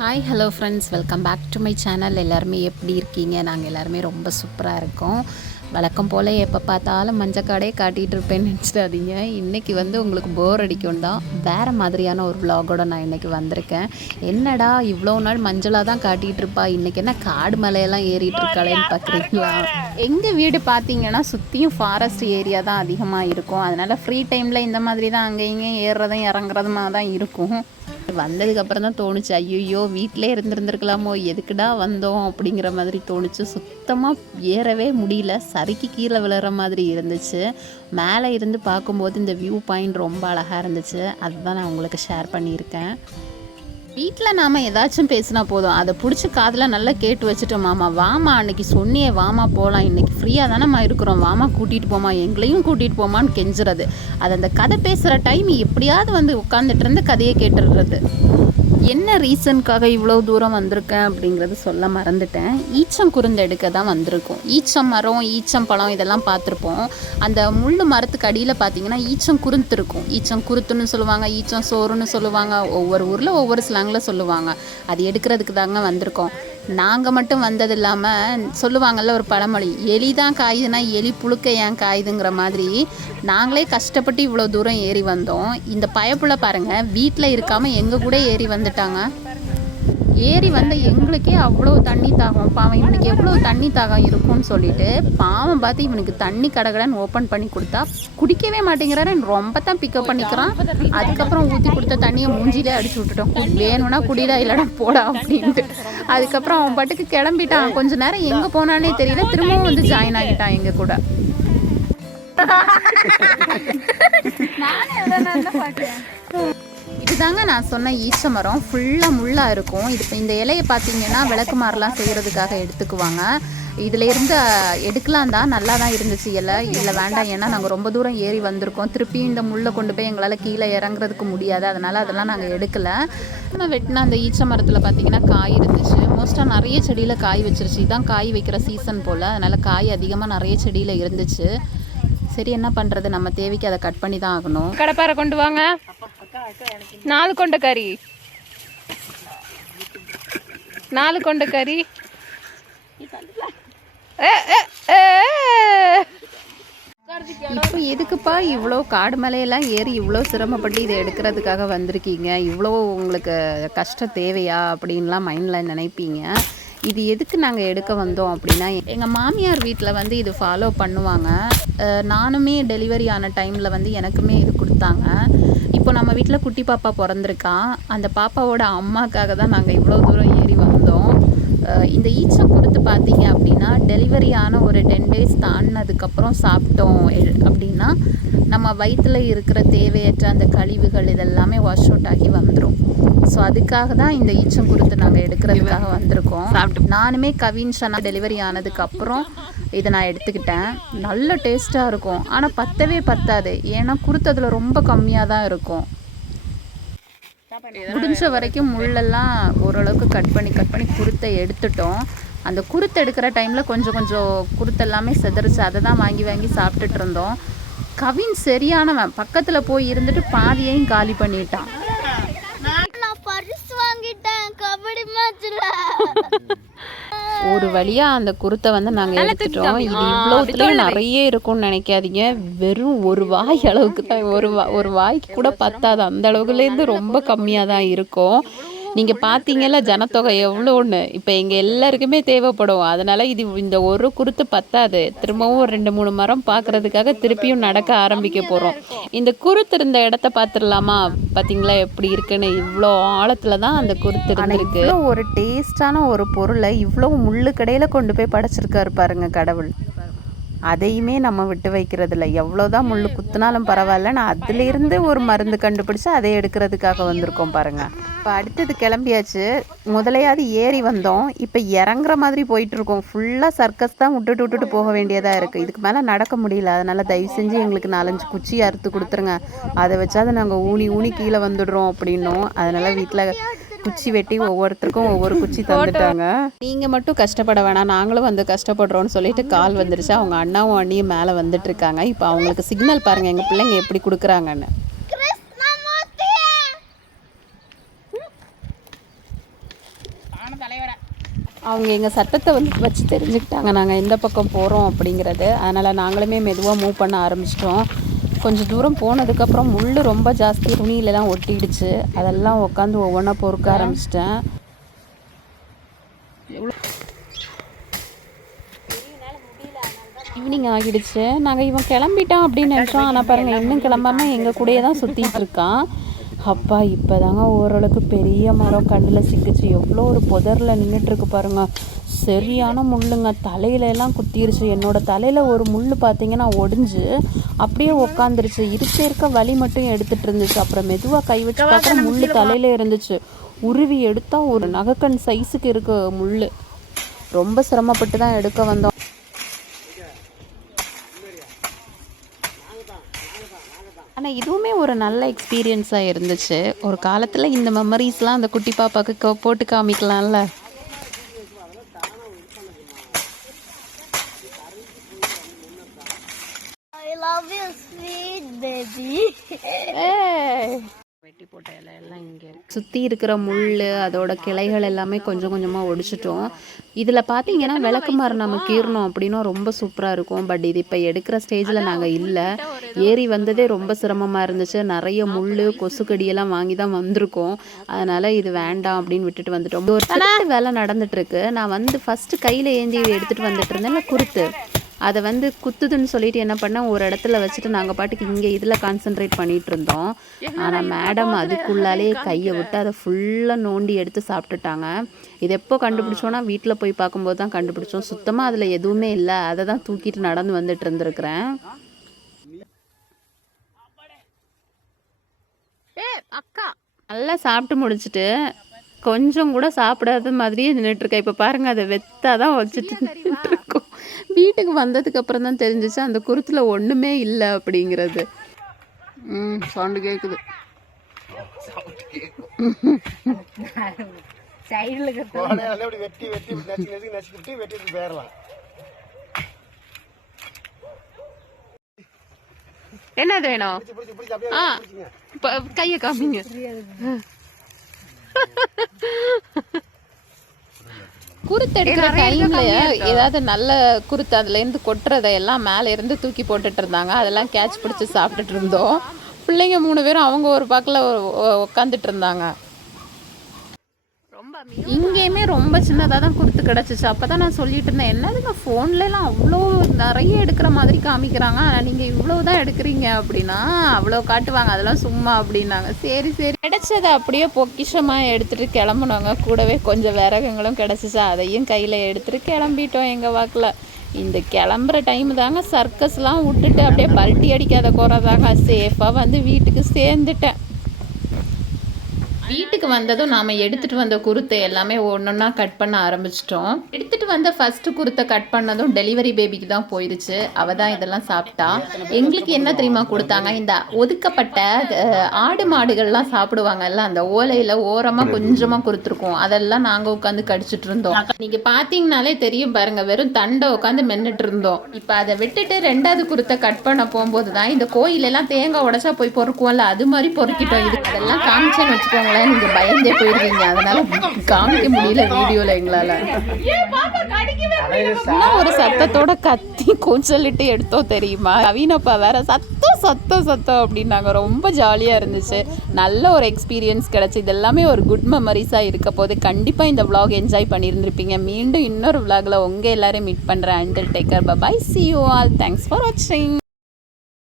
Hi hello friends, welcome back to my channel. எல்லாருமே எப்படி இருக்கீங்க? நாங்கள் எல்லாருமே ரொம்ப சூப்பராக இருக்கோம். வழக்கம் போல் எப்போ பார்த்தாலும் மஞ்சக்காடையே காட்டிகிட்டு இருப்பேன்னு நினச்சிடாதீங்க. இன்றைக்கி உங்களுக்கு போர் அடிக்கும் தான் வேறு மாதிரியான ஒரு விலாகோட நான் இன்றைக்கி வந்திருக்கேன். என்னடா இவ்வளோ நாள் மஞ்சளாக தான் காட்டிகிட்டு இருப்பா, இன்றைக்கி என்ன காடு மலையெல்லாம் ஏறிட்டு இருக்காளேன்னு பார்க்குறீங்களா? எங்கள் வீடு பார்த்தீங்கன்னா சுற்றியும் ஃபாரஸ்ட் ஏரியா தான் அதிகமாக இருக்கும். அதனால் ஃப்ரீ டைமில் இந்த மாதிரி தான் அங்கே இங்கேயும் ஏறுறதும் இறங்குறதுமா தான் இருக்கும். வந்ததுக்கப்புறம் தான் தோணுச்சு, ஐயோ வீட்டிலே இருந்திருந்துருக்கலாமோ, எதுக்குடா வந்தோம் அப்படிங்கிற மாதிரி தோணுச்சு. சுத்தமாக ஏறவே முடியல, சரிக்கு கீழே விழுற மாதிரி இருந்துச்சு. மேலே இருந்து பார்க்கும்போது இந்த வியூ பாயிண்ட் ரொம்ப அழகாக இருந்துச்சு. அதுதான் நான் உங்களுக்கு ஷேர் பண்ணியிருக்கேன். வீட்டில் நாம் ஏதாச்சும் பேசினா போதும், அதை பிடிச்சி காதில் நல்லா கேட்டு வச்சுட்டோம். மாமா வாமா, அன்னைக்கு சொன்னியே வாமா போகலாம், இன்றைக்கி ஃப்ரீயாக தானேம்மா இருக்கிறோம், வாமா கூட்டிகிட்டு போமா, எங்களையும் கூட்டிகிட்டு போமான்னு கெஞ்சுறது. அது அந்த கதை பேசுகிற டைம் எப்படியாவது உட்காந்துட்டு இருந்து கதையை கேட்டுடுறது. என்ன ரீசனுக்காக இவ்வளோ தூரம் வந்திருக்கேன் அப்படிங்கிறது சொல்ல மறந்துட்டேன். ஈச்சம் குருந்தை எடுக்க தான் வந்திருக்கோம். ஈச்சம் மரம், ஈச்சம் பழம் இதெல்லாம் பார்த்துருப்போம். அந்த முள் மரத்துக்கு அடியில் பார்த்தீங்கன்னா ஈச்சம் குருத்து இருக்கும். ஈச்சம் குருத்துன்னு சொல்லுவாங்க, ஈச்சம் சோறுன்னு சொல்லுவாங்க. ஒவ்வொரு ஊரில் ஒவ்வொரு ஸ்லாங்கில் சொல்லுவாங்க. அது எடுக்கிறதுக்கு தாங்க வந்திருக்கோம். நாங்கள் மட்டும் வந்தது இல்லாமல் சொல்லுவாங்கள்ல ஒரு பழமொழி, எலி தான் காயுதுன்னா எலி புழுக்க ஏன் காயுதுங்கிற மாதிரி நாங்களே கஷ்டப்பட்டு இவ்வளோ தூரம் ஏறி வந்தோம். இந்த பயப்புள்ள பாருங்கள், வீட்டில் இருக்காமல் எங்கள் கூட ஏறி வந்துட்டாங்க. ஏறி வந்த எங்களுக்கே அவ்வளோ தண்ணி தாகம். பாவம் இவனுக்கு எவ்வளோ தண்ணி தாகம் இருக்கும்னு சொல்லிட்டு பாவம் பார்த்து இவனுக்கு தண்ணி கடகடன்னு ஓப்பன் பண்ணி கொடுத்தா குடிக்கவே மாட்டேங்கிறாரு. ரொம்ப தான் பிக்கப் பண்ணிக்கிறான். அதுக்கப்புறம் ஊற்றி கொடுத்த தண்ணியை மூஞ்சிலே அடிச்சு விட்டுட்டோம். வேணும்னா குடிடா, இல்லைனா போடா அப்படின்ட்டு. அதுக்கப்புறம் அவன் பாட்டுக்கு கிளம்பிட்டான். கொஞ்ச நேரம் எங்கே போனானே தெரியல, திரும்பவும் ஜாயின் ஆகிட்டான் எங்கள் கூட. இதுதாங்க நான் சொன்ன ஈச்ச மரம். ஃபுல்லாக முள்ளாக இருக்கும். இந்த இலையை பார்த்தீங்கன்னா விளக்கு மாறலாம் செய்கிறதுக்காக எடுத்துக்குவாங்க. இதிலேருந்து எடுக்கலாம் தான், நல்லா தான் இருந்துச்சு இலை. இல்லை வேண்டாம், ஏன்னா நாங்கள் ரொம்ப தூரம் ஏறி வந்திருக்கோம், திருப்பி இந்த முள்ளை கொண்டு போய் எங்களால் கீழே இறங்குறதுக்கு முடியாது, அதனால் அதெல்லாம் நாங்கள் எடுக்கலை. நம்ம வெட்டினா அந்த ஈச்ச மரத்தில் பார்த்தீங்கன்னா காய் இருந்துச்சு. மோஸ்ட்டாக நிறைய செடியில் காய் வச்சிருச்சு. இதுதான் காய் வைக்கிற சீசன் போல், அதனால் காய் அதிகமாக நிறைய செடியில் இருந்துச்சு. சரி என்ன பண்ணுறது, நம்ம தேவைக்கு அதை கட் பண்ணி தான் ஆகணும். கடப்பாரை கொண்டு வாங்க, 4 கொண்ட கறி, 4 கொண்ட கறி. இப்போ எதுக்குப்பா இவ்வளோ காடு மலையெல்லாம் ஏறி இவ்வளோ சிரமப்பட்டு இதை எடுக்கிறதுக்காக வந்திருக்கீங்க, இவ்வளோ உங்களுக்கு கஷ்டம் தேவையா அப்படின்லாம் மைண்டில் நினைப்பீங்க. இது எதுக்கு நாங்கள் எடுக்க வந்தோம் அப்படின்னா, எங்கள் மாமியார் வீட்டில் இது ஃபாலோ பண்ணுவாங்க. நானுமே டெலிவரி ஆன டைமில் எனக்குமே இது கொடுத்தாங்க. இப்போ நம்ம வீட்டில் குட்டி பாப்பா பிறந்திருக்கான். அந்த பாப்பாவோட அம்மாக்காக தான் நாங்கள் இவ்வளோ தூரம் ஏறி வந்தோம். இந்த ஈச்சம் கொடுத்து பார்த்தீங்க அப்படின்னா, டெலிவரி ஆன ஒரு 10 days தாண்டினதுக்கப்புறம் சாப்பிட்டோம் அப்படின்னா நம்ம வயிற்றில் இருக்கிற தேவையற்ற அந்த கழிவுகள் இதெல்லாமே வாஷ் அவுட் ஆகி வந்துடும். ஸோ அதுக்காக தான் இந்த ஈச்சம் கொடுத்து நாங்கள் எடுக்கிறதுக்காக வந்திருக்கோம். நானுமே கவின் ஷனா டெலிவரி ஆனதுக்கப்புறம் இதை நான் எடுத்துக்கிட்டேன். நல்ல டேஸ்ட்டாக இருக்கும், ஆனால் பத்தவே பத்தாது. ஏன்னா குருத்ததில் ரொம்ப கம்மியாக தான் இருக்கும். முடிஞ்ச வரைக்கும் முள்ளெல்லாம் ஓரளவுக்கு கட் பண்ணி குருத்தை எடுத்துட்டோம். அந்த குருத்தை எடுக்கிற டைமில் கொஞ்சம் குருத்தெல்லாமே செதறிச்சு. அதை தான் வாங்கி சாப்பிட்டுட்டு இருந்தோம். கவின் சரியானவன், பக்கத்தில் போய் இருந்துட்டு பாதியையும் காலி பண்ணிட்டான். ஒரு வழியாக அந்த குருத்தை நாங்கள் எடுத்துட்டோம். இது இவ்வளோத்துலேயும் நிறைய இருக்கும்னு நினைக்காதீங்க. வெறும் ஒரு வாய் அளவுக்கு தான், ஒரு வாய்க்கு கூட பத்தாது. அந்த அளவுக்குலேருந்து ரொம்ப கம்மியாக தான் இருக்கும். நீங்கள் பார்த்தீங்கல்ல ஜனத்தொகை எவ்வளோன்னு. இப்போ எங்கள் எல்லாருக்குமே தேவைப்படும். அதனால் இந்த ஒரு குருத்து பத்தாது. திரும்பவும் 2-3 மரம் பார்க்குறதுக்காக திருப்பியும் நடக்க ஆரம்பிக்க போகிறோம். இந்த குருத்து இருந்த இடத்த பார்த்துடலாமா? பார்த்தீங்களா எப்படி இருக்குன்னு? இவ்வளோ ஆழத்தில் தான் அந்த குருத்து இருந்திருக்கு. ஒரு டேஸ்டான ஒரு பொருளை இவ்வளோ முள்ளு கடையில் கொண்டு போய் படைச்சிருக்காரு பாருங்க கடவுள். அதையுமே நம்ம விட்டு வைக்கிறதில்ல. எவ்வளோதான் முள் குத்துனாலும் பரவாயில்ல, நான் அதிலேருந்து ஒரு மருந்து கண்டுபிடிச்சி அதை எடுக்கிறதுக்காக வந்திருக்கோம் பாருங்கள். இப்போ அடுத்தது கிளம்பியாச்சு. முதலையாவது ஏறி வந்தோம், இப்போ இறங்குற மாதிரி போயிட்டுருக்கோம். ஃபுல்லாக சர்க்கஸ் தான் விட்டுட்டு போக வேண்டியதாக இருக்குது. இதுக்கு மேலே நடக்க முடியல. அதனால் தயவு செஞ்சு எங்களுக்கு 4-5 குச்சி அறுத்து கொடுத்துருங்க, அதை வச்சாது நாங்கள் ஊனி கீழே வந்துடுறோம் அப்படின்னோம். அதனால் வீட்டில் குச்சி வெட்டி ஒவ்வொருத்தருக்கும் ஒவ்வொரு குச்சி தந்துட்டாங்க. நீங்கள் மட்டும் கஷ்டப்பட வேணாம், நாங்களும் கஷ்டப்படுறோன்னு சொல்லிட்டு கால் வந்துருச்சு. அவங்க அண்ணாவும் அண்ணியும் மேலே வந்துட்டு இருக்காங்க. இப்போ அவங்களுக்கு சிக்னல் பாருங்கள், எங்கள் பிள்ளைங்க எப்படி கொடுக்குறாங்கன்னு. அவங்க எங்கள் சத்தத்தை வந்து வச்சு தெரிஞ்சுக்கிட்டாங்க நாங்கள் எந்த பக்கம் போகிறோம் அப்படிங்கிறது. அதனால் நாங்களுமே மெதுவாக மூவ் பண்ண ஆரம்பிச்சிட்டோம். கொஞ்சம் தூரம் போனதுக்கப்புறம் முள் ரொம்ப ஜாஸ்தி துணியிலலாம் ஒட்டிடுச்சு. அதெல்லாம் உட்காந்து ஒவ்வொன்றா பொறுக்க ஆரம்பிச்சிட்டேன். ஈவினிங் ஆகிடுச்சு. நாங்கள் இவன் கிளம்பிட்டான் அப்படின்னு நினச்சோம். ஆனால் பாருங்கள் இன்னும் கிளம்பாமல் எங்கள் கூடயே தான் சுற்றிட்டு இருக்கான். அப்பா இப்போ தாங்க ஓரளவுக்கு பெரிய மரம் கண்ணில் சிக்கிச்சு. எவ்வளோ ஒரு புதரில் நின்றுட்டுருக்கு பாருங்க. சரியான முள்ளுங்க. தலையிலலாம் குத்திருச்சு. என்னோடய தலையில் ஒரு முள் பார்த்தீங்கன்னா ஒடிஞ்சு அப்படியே உக்காந்துருச்சு. இருக்க வலி மட்டும் எடுத்துகிட்டு இருந்துச்சு. அப்புறம் மெதுவாக கை வச்சு பார்த்தா முள் தலையில் இருந்துச்சு. உருவி எடுத்தால் ஒரு நகைக்கண் சைஸுக்கு இருக்கு முள். ரொம்ப சிரமப்பட்டு தான் எடுக்க வந்தோம். ஆனால் இதுவுமே ஒரு நல்ல எக்ஸ்பீரியன்ஸாக இருந்துச்சு. ஒரு காலத்தில் இந்த மெமரிஸ்லாம் அந்த குட்டி பாப்பாவுக்கு போட்டு காமிக்கலாம்ல. வெட்டி போட்ட இலை எல்லாம் இங்கே இருக்கு. சுற்றி இருக்கிற முள் அதோட கிளைகள் எல்லாமே கொஞ்சம் கொஞ்சமாக ஒடிச்சிட்டோம். இதில் பார்த்தீங்கன்னா விளக்கு மரம் நம்ம கீறணும் அப்படின்னா ரொம்ப சூப்பராக இருக்கும். பட் இது இப்போ எடுக்கிற ஸ்டேஜில் நாங்கள் இல்லை. ஏறி வந்ததே ரொம்ப சிரமமாக இருந்துச்சு. நிறைய முள் கொசுக்கடியெல்லாம் வாங்கி தான் வந்திருக்கோம். அதனால் இது வேண்டாம் அப்படின்னு விட்டுட்டு வந்துட்டோம். ஒரு வேலை நடந்துட்டுருக்கு. நான் வந்து ஃபஸ்ட்டு கையில் ஏந்தி எடுத்துகிட்டு வந்துட்டு இருந்தேன் குருத்து. அதை வந்து குத்துதுன்னு சொல்லிட்டு என்ன பண்ணேன், ஒரு இடத்துல வச்சுட்டு நாங்கள் பாட்டுக்கு இங்கே இதில் கான்சென்ட்ரேட் பண்ணிகிட்டு இருந்தோம். ஆனால் மேடம் அதுக்குள்ளாலே கையை விட்டு அதை ஃபுல்லாக நோண்டி எடுத்து சாப்பிட்டுட்டாங்க. இது எப்போ கண்டுபிடிச்சோன்னா வீட்டில் போய் பார்க்கும்போது தான் கண்டுபிடிச்சோம். சுத்தமாக அதில் எதுவுமே இல்லை. அதை தான் தூக்கிட்டு நடந்து வந்துட்டு இருந்திருக்கிறேன். அக்கா நல்லா சாப்பிட்டு முடிச்சுட்டு கொஞ்சம் கூட சாப்பிடாத மாதிரியே நின்றுட்டுருக்கேன். இப்போ பாருங்கள் அதை வெத்தாதான் வச்சுட்டு நின்றுட்டுருக்கோம். வீட்டுக்கு வந்ததுக்கு அப்புறம் தான் தெரிஞ்சிச்சு அந்த குருத்தில் ஒன்றுமே இல்லை அப்படிங்கிறது. சவுண்டு கேட்குது. என்னது வேணும்? கையை காமிங்க. குருத்து எடுக்கிற டைம்ல ஏதாவது நல்ல குருத்து அதுலேருந்து கொட்டுறதையெல்லாம் மேலே இருந்து தூக்கி போட்டுட்டு இருந்தாங்க. அதெல்லாம் கேட்ச் பிடிச்சி சாப்பிட்டுட்டு இருந்தோம். பிள்ளைங்க 3 பேரும் அவங்க ஒரு பக்கத்தில் உட்காந்துட்டு இருந்தாங்க. இங்கேயுமே ரொம்ப சின்னதாக தான் குருத்து கிடச்சிச்சு. அப்போ தான் நான் சொல்லிட்டு இருந்தேன், என்னதுங்க ஃபோன்லலாம் அவ்வளோ நிறைய எடுக்கிற மாதிரி காமிக்கிறாங்க, ஆனால் நீங்கள் இவ்வளோ தான் எடுக்கிறீங்க அப்படின்னா அவ்வளோ காட்டுவாங்க, அதெல்லாம் சும்மா அப்படின்னாங்க. சரி சரி கிடச்சதை அப்படியே பொக்கிஷமாக எடுத்துகிட்டு கிளம்புனாங்க. கூடவே கொஞ்சம் விறகுங்களும் கிடச்சிச்சா அதையும் கையில் எடுத்துகிட்டு கிளம்பிட்டோம் எங்கள் வாக்கில். இந்த கிளம்புற டைம் தாங்க சர்க்கஸ்லாம் விட்டுட்டு அப்படியே பல்ட்டி அடிக்காத குறைதாங்க சேஃபாக வந்து வீட்டுக்கு சேர்ந்துட்டேன். வீட்டுக்கு வந்ததும் நாம் எடுத்துகிட்டு வந்த குருத்தை எல்லாமே ஒன்றொன்னா கட் பண்ண ஆரம்பிச்சிட்டோம். எடுத்துகிட்டு வந்த ஃபஸ்ட்டு குருத்தை கட் பண்ணதும் டெலிவரி பேபிக்கு தான் போயிடுச்சு. அவள் தான் இதெல்லாம் சாப்பிட்டா. எங்களுக்கு என்ன தெரியுமா கொடுத்தாங்க, இந்த ஒதுக்கப்பட்ட ஆடு மாடுகள்லாம் சாப்பிடுவாங்கல்ல, அந்த ஓலையில் ஓரமாக கொஞ்சமாக கொடுத்துருக்கோம். அதெல்லாம் நாங்கள் உட்காந்து கடிச்சிட்டு இருந்தோம். நீங்கள் பார்த்தீங்கனாலே தெரியும் பாருங்கள், வெறும் தண்டை உட்காந்து மென்னுட்டு இருந்தோம். இப்போ அதை விட்டுட்டு 2வது குருத்தை கட் பண்ண போகும்போது தான் இந்த கோயிலெல்லாம் தேங்காய் உடச்சா போய் பொறுக்குவோம்ல, அது மாதிரி பொறுக்கிட்டோம். இது அதெல்லாம் காமிச்சேன்னு வச்சுக்கோங்களேன், நீங்க பயந்தே போயிருவீங்க. அதனால காமிக்க முடியல வீடியோல எங்களால. ஒரு சத்தத்தோட கத்தி கூச்சலிட்டு எடுத்தோம் தெரியுமா. கவினப்பா வேற சத்தம் சத்தம் சத்தம் அப்படின்னாங்க. ரொம்ப ஜாலியா இருந்துச்சு. நல்ல ஒரு எக்ஸ்பீரியன்ஸ் கிடைச்சு. இது எல்லாமே ஒரு குட் மெமரிஸா இருக்க போது. கண்டிப்பா இந்த vlog என்ஜாய் பண்ணியிருந்திருப்பீங்க. மீண்டும் இன்னொரு vlogல உங்க எல்லாரையும் மீட் பண்றேன். until take care, bye bye, see you all, thanks for watching.